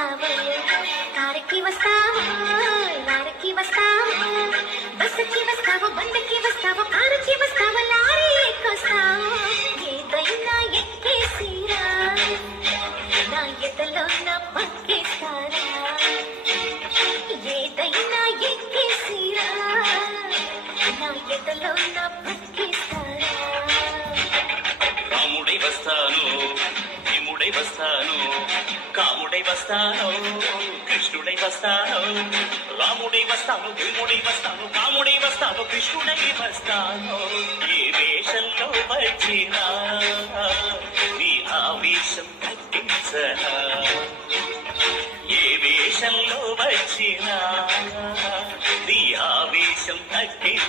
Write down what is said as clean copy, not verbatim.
వస్తావో కారుకి వస్తావో లారీకి వస్తావో బస్సుకి వస్తావో బండికి వస్తావో కారుకి వస్తావో లారీ ఎక్కొస్తావో ఏదైనా ఎక్కేసిరా నా ఎదలో నా పక్కేస్తారా ఏదైనా ఎక్కేసిరా నా ఎదలో నా పక్కేస్తారా రాముడై వస్తాను భీముడై వస్తాను కాముడై వస్తాను కృష్ణుడై వస్తాను రాముడై వస్తాను భీముడై వస్తాను కాముడై వస్తాను కృష్ణుడై వస్తాను ఏ వేషంలో వచ్చినా నీ ఆవేశం తగ్గించనా ఏ వేషంలో వచ్చినా నీ ఆవేశం తగ్గించ